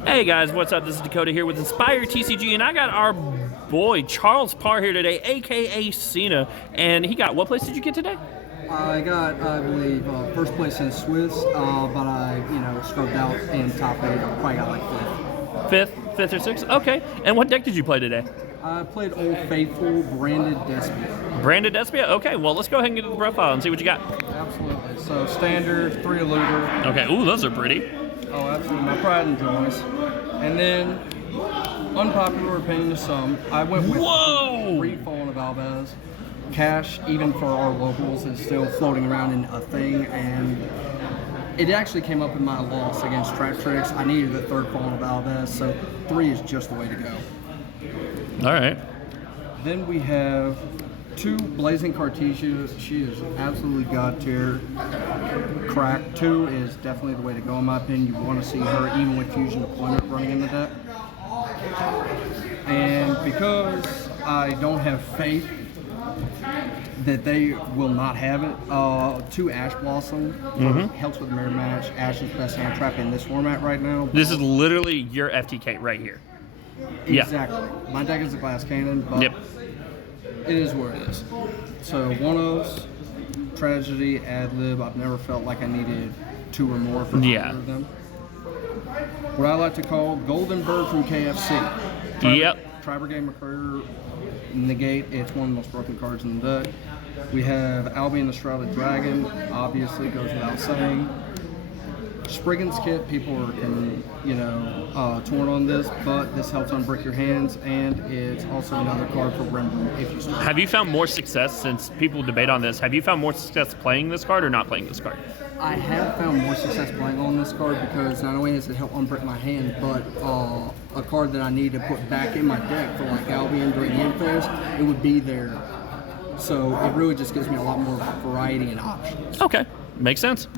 Hey guys, what's up? This is Dakota here with Inspire TCG, and I got our boy Charles Parr here today, aka CENA. And he got, what place did you get today? I got, I believe, first place in Swiss, but I, scrubbed out in top 8. I probably got like Fifth or sixth? Okay. And what deck did you play today? I played Old Faithful, branded Despia. Branded Despia? Okay, well, let's go ahead and get to the profile and see what you got. Absolutely. So, standard, 3 eluder. Okay, ooh, those are pretty. Oh, absolutely. My pride and joys. And then, unpopular opinion to some, I went with 3 Fallen of Alves. Cash, even for our locals, is still floating around in a thing, and it actually came up in my loss against Trap Tricks. I needed the 3rd Fallen of Alves, so 3 is just the way to go. All right. Then we have 2 Blazing Cartesia. She is absolutely god tier. Crack 2 is definitely the way to go in my opinion. You want to see her even with Fusion Deployment running in the deck. And because I don't have faith that they will not have it, 2 Ash Blossom helps with the mirror match. Ash is best hand trap in this format right now. This is literally your FTK right here. Exactly. Yeah. My deck is a glass cannon, but it is what it is. So one-ofs, Tragedy, Ad-Lib. I've never felt like I needed 2 or more for either of them. What I like to call Golden Bird from KFC. Tri-Brigade McCreer, negate. It's one of the most broken cards in the deck. We have Albion the Shrouded Dragon. Obviously, goes without saying. Spriggan's Kit, people are torn on this, but this helps unbrick your hands, and it's also another card for Rembrandt if you start. Have you found more success, since people debate on this, have you found more success playing this card or not playing this card? I have found more success playing on this card because not only does it help unbrick my hand, but a card that I need to put back in my deck for like Albion during the end phase, it would be there. So it really just gives me a lot more variety and options. Okay, makes sense.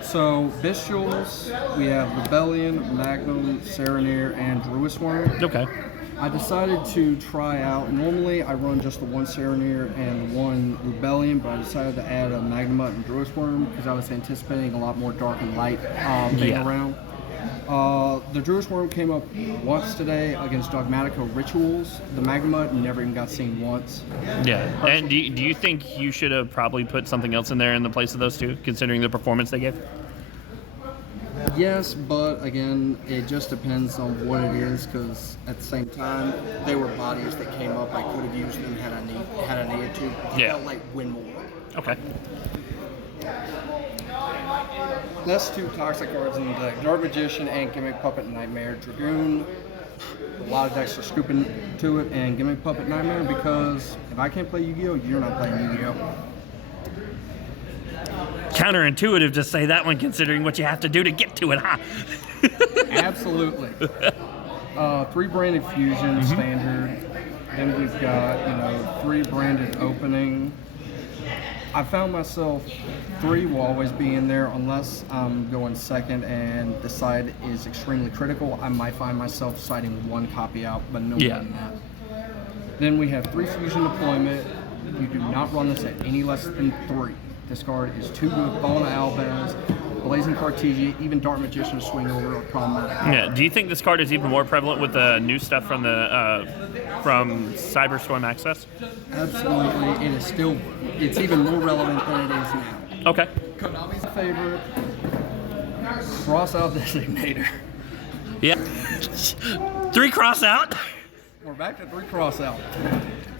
So, Bestials, we have Rebellion, Magnum, Serenir, and Druisworm. Okay. I decided to try out, normally I run just the 1 Serenir and 1 Rebellion, but I decided to add a Magnemite and Druisworm because I was anticipating a lot more dark and light being around. The Druisworm came up once today against Dogmatica Rituals. The Magnemite never even got seen once. Yeah, and do you think you should have probably put something else in there in the place of those 2, considering the performance they gave? Yes, but again, it just depends on what it is, because at the same time, they were bodies that came up. I could have used them had I needed to. I felt like win more. Okay. That's 2 toxic cards in the deck. Dark Magician and Gimmick Puppet Nightmare. Dragoon, a lot of decks are scooping to it, and Gimmick Puppet Nightmare, because if I can't play Yu-Gi-Oh, you're not playing Yu-Gi-Oh. Counterintuitive to say that one, considering what you have to do to get to it, huh? Absolutely. 3 branded fusion standard. Then we've got 3 branded opening. I found myself 3 will always be in there unless I'm going second and the side is extremely critical. I might find myself siding 1 copy out, but no more than that. Then we have 3 fusion deployment. You do not run this at any less than 3. This card is too good. Fallen Alves, Blazing Cartesia, even Dark Magician swing over are problematic. Yeah. Do you think this card is even more prevalent with the new stuff from the from Cyberstorm Access? Absolutely. It is still. It's even more relevant than it is now. Okay. Konami's favorite. Cross out designator. Yeah. 3 cross out. We're back to 3 cross out.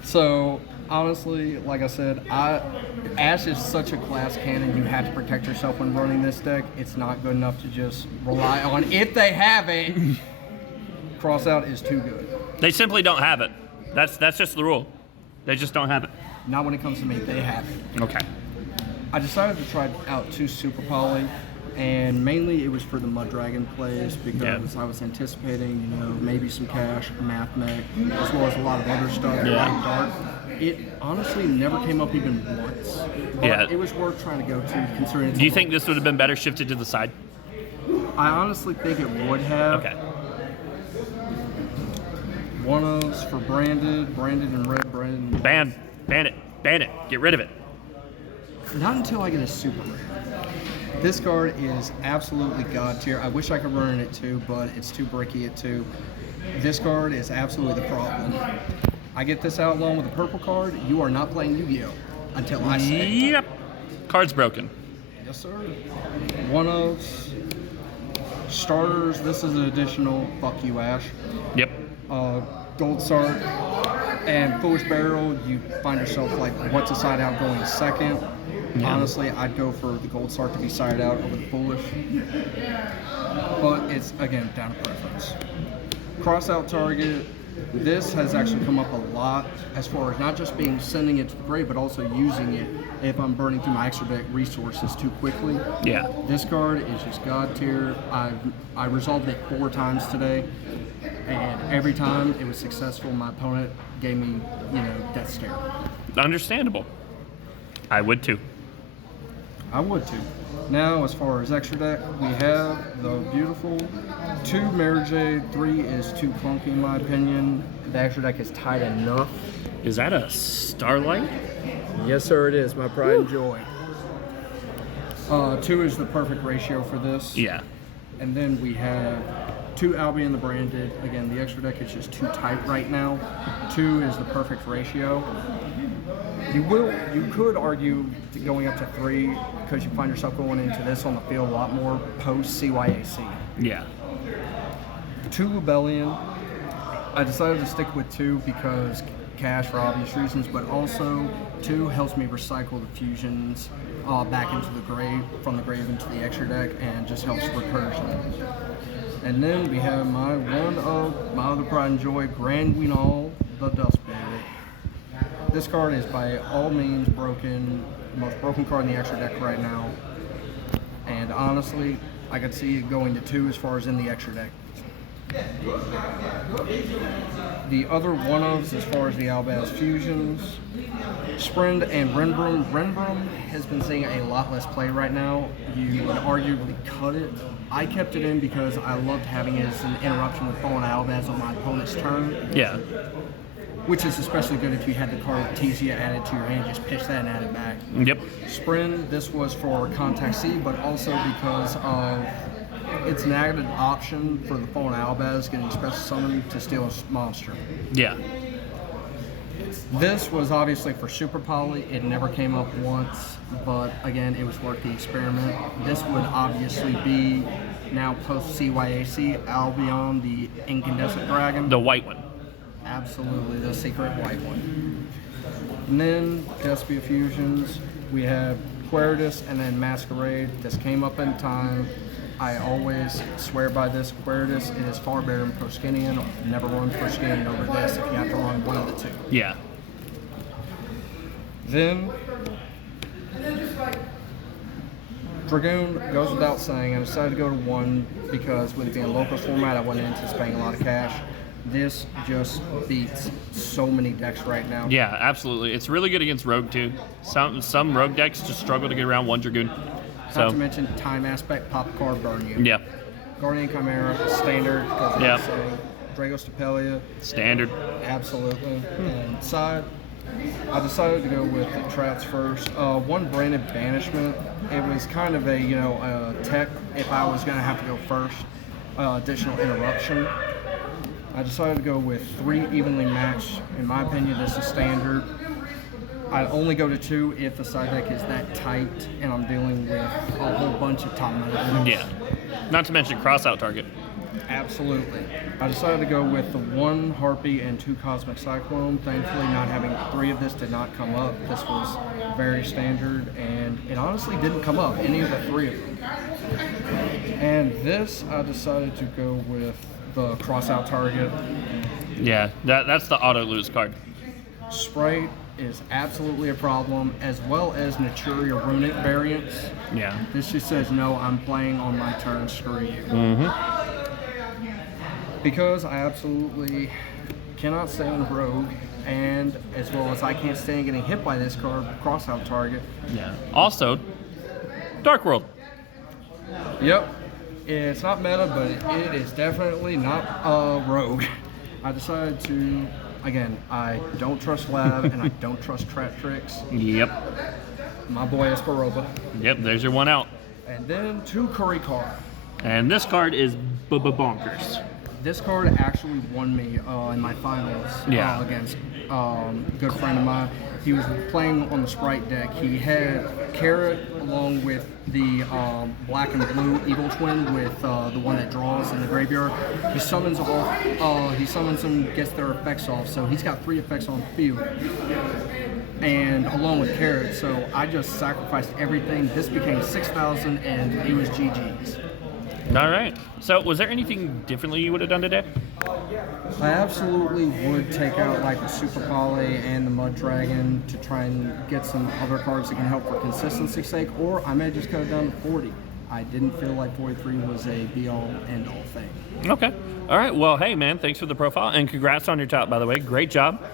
So honestly, like I said, Ash is such a glass cannon. You have to protect yourself when running this deck. It's not good enough to just rely on if they have it. Cross out is too good. They simply don't have it. That's just the rule. They just don't have it. Not when it comes to me. They have it. Okay. I decided to try out 2 Super Poly, and mainly it was for the Mud Dragon plays because I was anticipating, maybe some cash, math mech, as well as a lot of other stuff like dark. It honestly never came up even once. But it was worth trying to go to, considering. Do you think this would have been better shifted to the side? I honestly think it would have. Okay. 1-ofs for branded in red, branded in Ban it, get rid of it. Not until I get a super rare. This card is absolutely god tier. I wish I could run it too, but it's too bricky at 2. This card is absolutely the problem. I get this out along with a purple card. You are not playing Yu-Gi-Oh! Until I say. Yep. Card's broken. Yes, sir. One-ofs. Starters. This is an additional. Fuck you, Ash. Yep. Gold Sart and Foolish Barrel. You find yourself like, what's a side out going second? Yeah. Honestly, I'd go for the Gold Sart to be side out over the Foolish. But it's, again, down to preference. Cross out target. This has actually come up a lot as far as not just sending it to the grave, but also using it if I'm burning through my extra deck resources too quickly. Yeah. This card is just god tier. I resolved it 4 times today, and every time it was successful. My opponent gave me, death stare. Understandable. I would too. I would too. Now, as far as extra deck, we have the beautiful 2 Marigay, 3 is too clunky in my opinion. The extra deck is tight enough. Is that a Starlight? Yes, sir, it is. My pride and joy. 2 is the perfect ratio for this. Yeah. And then we have 2 Albion the branded. Again, the extra deck is just too tight right now. 2 is the perfect ratio. You could argue going up to 3 because you find yourself going into this on the field a lot more post CYAC. Yeah. 2 Rebellion. I decided to stick with 2 because cash for obvious reasons, but also 2 helps me recycle the fusions back into the grave, from the grave into the extra deck, and just helps recursion. And then we have my other pride and joy, Grand Guinal, the Despia. This card is by all means broken, the most broken card in the extra deck right now. And honestly, I could see it going to 2 as far as in the extra deck. The other one-ofs as far as the Albaz fusions, Sprint and Renbrum. Renbrum has been seeing a lot less play right now. You would arguably cut it. I kept it in because I loved having it as an interruption with Fallen Albaz on my opponent's turn. Yeah. Which is especially good if you had the card Tizia added to your hand, just pitch that and add it back. Yep. Sprint, this was for Contact C, but also because of it's an added option for the Fallen Albaz getting special summoned to steal a monster. Yeah. This was obviously for Super Poly. It never came up once, but again, it was worth the experiment. This would obviously be now post CYAC Albion, the Incandescent Dragon. The white one. Absolutely, the secret white one. And then Despia fusions. We have Queritus and then Masquerade. This came up in time. I always swear by this. Queritus is far better than Proskinian. Never run Proskinian over this if you have to run one of the 2. Yeah. Then Dragoon goes without saying. I decided to go to 1 because with it being a local format, I wasn't anticipating a lot of cash. This just beats so many decks right now. Yeah, absolutely. It's really good against Rogue too. Some Rogue decks just struggle to get around 1 Dragoon. Not to mention time aspect, pop card, burn you. Yeah. Guardian Chimera, standard. Yeah. Drago Stapelia. Standard. Absolutely. And side, I decided to go with the traps first. 1 Branded Banishment. It was kind of a tech if I was going to have to go first. Additional interruption. I decided to go with 3 evenly matched. In my opinion, this is standard. I only go to 2 if the side deck is that tight and I'm dealing with a whole bunch of top movements. Yeah. Not to mention cross-out target. Absolutely. I decided to go with the 1 Harpy and 2 Cosmic Cyclone. Thankfully, not having 3 of this did not come up. This was very standard, and it honestly didn't come up, any of the 3 of them. And this, I decided to go with the cross-out target. Yeah, that's the auto-lose card. Sprite is absolutely a problem, as well as Naturia Runic variants. Yeah. This just says, no, I'm playing on my turn, screw you. Mm-hmm. Because I absolutely cannot stand Rogue, and as well as I can't stand getting hit by this card, cross-out target. Yeah. Also, Dark World. Yep. It's not meta, but it is definitely not Rogue. I decided to, again, I don't trust Lab and I don't trust Trap Tricks. Yep. My boy Esperoba. Yep, there's your one out. And then 2 Curry card. And this card is bonkers. This card actually won me in my finals against a good friend of mine. He was playing on the Sprite deck. He had Carrot along with the black and blue Eagle Twin with the one that draws in the graveyard. He summons off. He summons them, gets their effects off. So he's got 3 effects on the field, and along with Carrot. So I just sacrificed everything. This became 6,000, and it was GG's. All right. So, was there anything differently you would have done today? I absolutely would take out like the Super Poly and the Mud Dragon to try and get some other cards that can help for consistency's sake, or I may just cut it down to 40. I didn't feel like 43 was a be-all, end-all thing. Okay. All right. Well, hey, man, thanks for the profile, and congrats on your top, by the way. Great job.